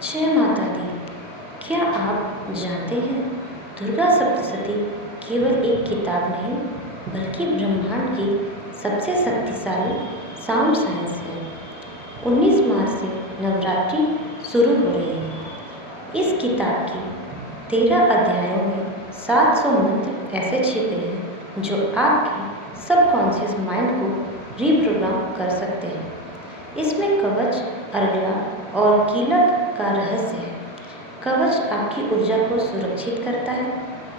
जय माता दी। क्या आप जानते हैं दुर्गा सप्तशती केवल एक किताब नहीं बल्कि ब्रह्मांड की सबसे शक्तिशाली साउंड साइंस है। 19 मार्च से नवरात्रि शुरू हो रही है। इस किताब की 13 अध्यायों में 700 मंत्र ऐसे छिपे हैं जो आपके सबकॉन्शियस माइंड को रीप्रोग्राम कर सकते हैं। इसमें कवच, अर्गला और कीलक का रहस्य है। कवच आपकी ऊर्जा को सुरक्षित करता है,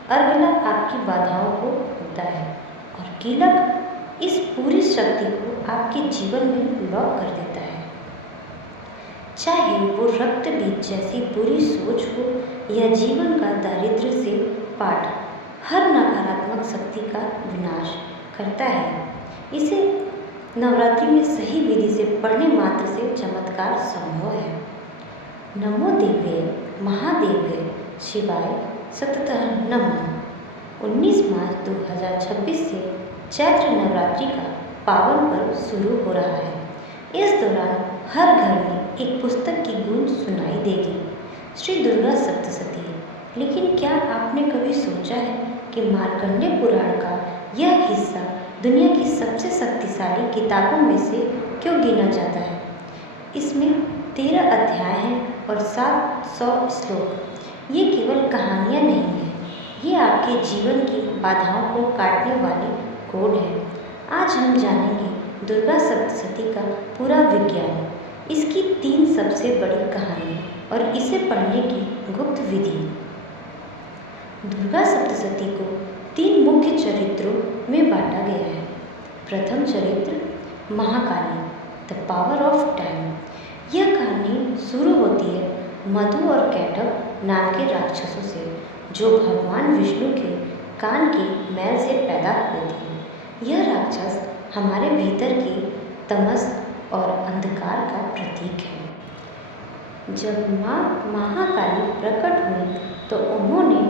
अर्गला आपकी बाधाओं को खोलता है और कीलक इस पूरी शक्ति को आपके जीवन में लॉक कर देता है। चाहे वो रक्त बीज जैसी बुरी सोच हो या जीवन का दारिद्र्य से पाठ, हर नकारात्मक शक्ति का विनाश करता है। इसे नवरात्रि में सही विधि से पढ़ने मात्र से चमत्कार संभव है। नमो देव्ये महादेव्ये शिवाय सततः नमः। 19 मार्च 2026 से चैत्र नवरात्रि का पावन पर्व शुरू हो रहा है। इस दौरान हर घर में एक पुस्तक की गूंज सुनाई देगी, श्री दुर्गा सप्तशती। लेकिन क्या आपने कभी सोचा है कि मार्कंडेय पुराण का यह हिस्सा दुनिया की सबसे शक्तिशाली किताबों में से क्यों गिना जाता है? इसमें 13 अध्याय हैं और 700 श्लोक। ये केवल कहानियाँ नहीं हैं, ये आपके जीवन की बाधाओं को काटने वाले कोड हैं। आज हम जानेंगे दुर्गा सप्तशती का पूरा विज्ञान, इसकी 3 सबसे बड़ी कहानियाँ और इसे पढ़ने की गुप्त विधि। दुर्गा सप्तशती को 3 मुख्य चरित्रों में बांटा गया है। प्रथम चरित्र Mahakali, the power of time. यह कहानी शुरू होती है मधु और कैटव नाम के राक्षसों से, जो भगवान विष्णु के कान के मैल से पैदा हुए थे। यह राक्षस हमारे भीतर के तमस और अंधकार का प्रतीक है। जब माँ महाकाली प्रकट हुई तो उन्होंने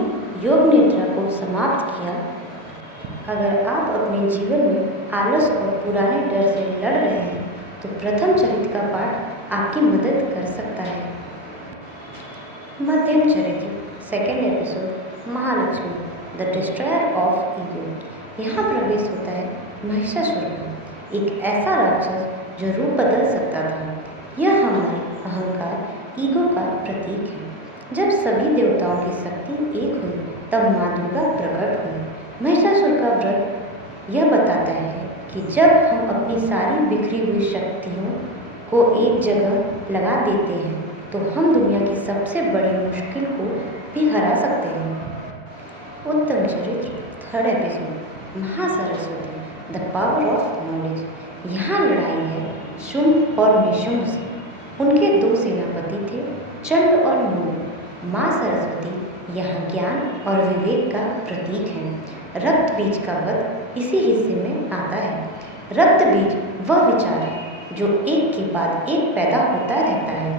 योग निद्रा को समाप्त किया। अगर आप अपने जीवन में आलस और पुराने डर से लड़ रहे हैं तो प्रथम चरित्र का पाठ आपकी मदद कर सकता है। मध्यम चरित्र, second episode, Mahalakshmi, the destroyer of ego. यहाँ प्रवेश होता है महिषासुर, एक ऐसा राक्षस जो रूप बदल सकता था। यह हमारे अहंकार, ईगो का प्रतीक है। जब सभी देवताओं की शक्ति एक हुई तब माँ दुर्गा प्रकट हुई। महिषासुर का व्रत यह बताता है कि जब हम अपनी सारी बिखरी हुई शक्तियों को एक जगह लगा देते हैं तो हम दुनिया की सबसे बड़ी मुश्किल को भी हरा सकते हैं। उत्तम चरित्र, third episode, Mahasaraswati, the power of knowledge. यहाँ लड़ाई है शुंभ और निशुंभ से। उनके 2 सेनापति थे, चंड और मूल। माँ सरस्वती यहाँ ज्ञान और विवेक का प्रतीक है। रक्त बीज का वध इसी हिस्से में आता है। रक्त बीज वह विचार है जो एक के बाद एक पैदा होता रहता है।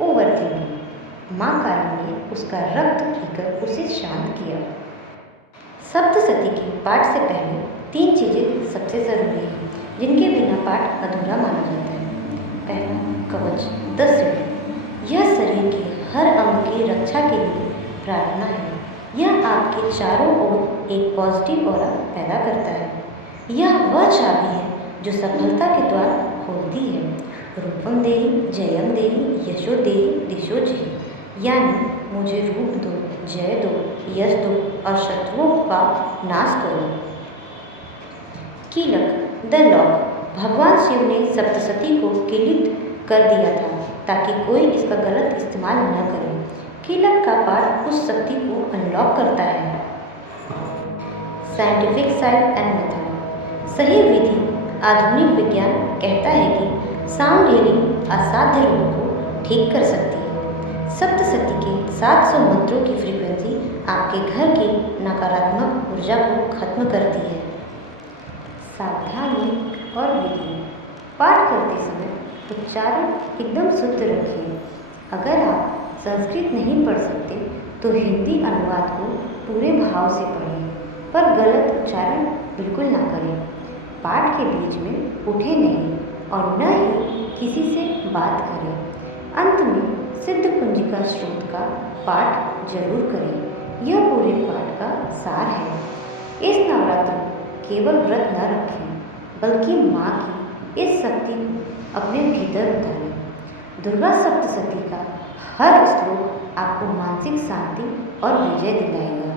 Over thinking. माँ काली ने उसका रक्त पीकर उसे शांत किया। सप्तशती के पाठ से पहले 3 चीज़ें सबसे ज़रूरी हैं जिनके बिना पाठ अधूरा माना जाता है। पहला, कवच, 10 सीढ़ी। यह शरीर के हर अंग की रक्षा के लिए प्रार्थना है। यह आपके चारों ओर एक पॉजिटिव ऑरा पैदा करता है। यह वह चाबी है जो सफलता के द्वार खोलती है। रूपम देहि, जयम देहि, यशो देहि, दिशो जहि। यानी मुझे रूप दो, जय दो, यश दो और शत्रुओं का नाश करो। कीलक, द लॉक। भगवान शिव ने सप्तशती को कीलित कर दिया था ताकि कोई इसका गलत इस्तेमाल न करे। कीलक का पाठ उस शक्ति को अनलॉक करता है। Scientific side and method. सही विधि। आधुनिक विज्ञान कहता है कि साउंड हीलिंग असाध्य रोगों को ठीक कर सकती है। सप्तशती के 700 मंत्रों की फ्रीक्वेंसी आपके घर की नकारात्मक ऊर्जा को खत्म करती है। सावधानी और विधि। पाठ करते समय उच्चारण एकदम शुद्ध रखिए। अगर आप संस्कृत नहीं पढ़ सकते तो हिंदी अनुवाद को पूरे भाव से पढ़ें, पर गलत उच्चारण बिल्कुल ना करें। पाठ के बीच में उठे नहीं और न ही किसी से बात करें। अंत में सिद्ध कुंजिका का स्रोत का पाठ जरूर करें। यह पूरे पाठ का सार है। इस नवरात्र केवल व्रत न रखें, बल्कि माँ की इस शक्ति को अपने भीतर उतारें। दुर्गा सप्तशती का हर श्लोक आपको मानसिक शांति और विजय दिलाएगा।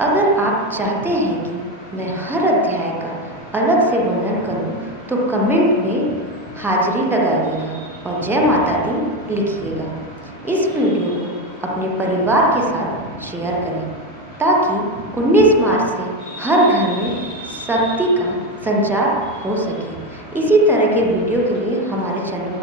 अगर आप चाहते हैं कि मैं हर अध्याय का अलग से वर्णन करूं, तो कमेंट में हाजिरी लगाइएगा और जय माता दी लिखिएगा। इस वीडियो को अपने परिवार के साथ शेयर करें, ताकि 19 मार्च से हर घर में शक्ति का संचार हो सके। इसी तरह के वीडियो के लिए हमारे चैनल पर